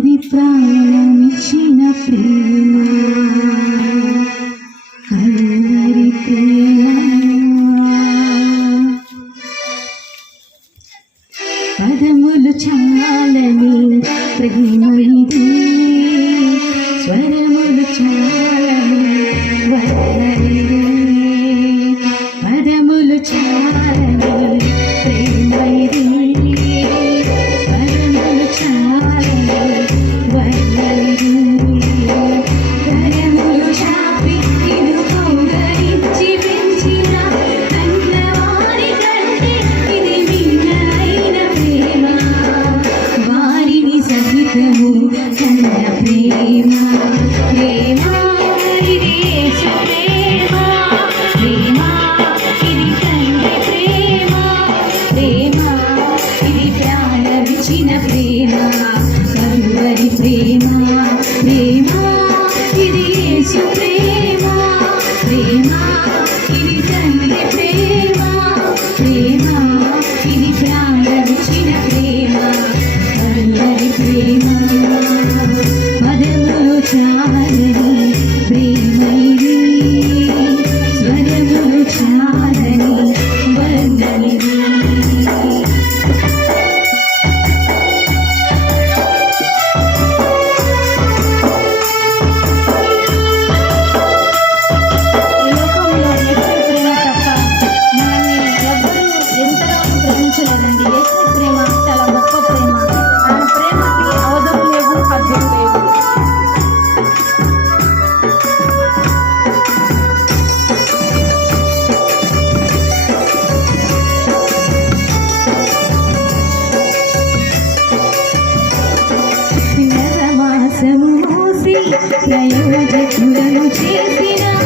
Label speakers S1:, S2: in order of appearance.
S1: ఇది ప్రాణమిచ్చిన ప్రేమ. కల్లరి పదములు చాలని ప్రేమ ఇది. to be యుగ చేసిన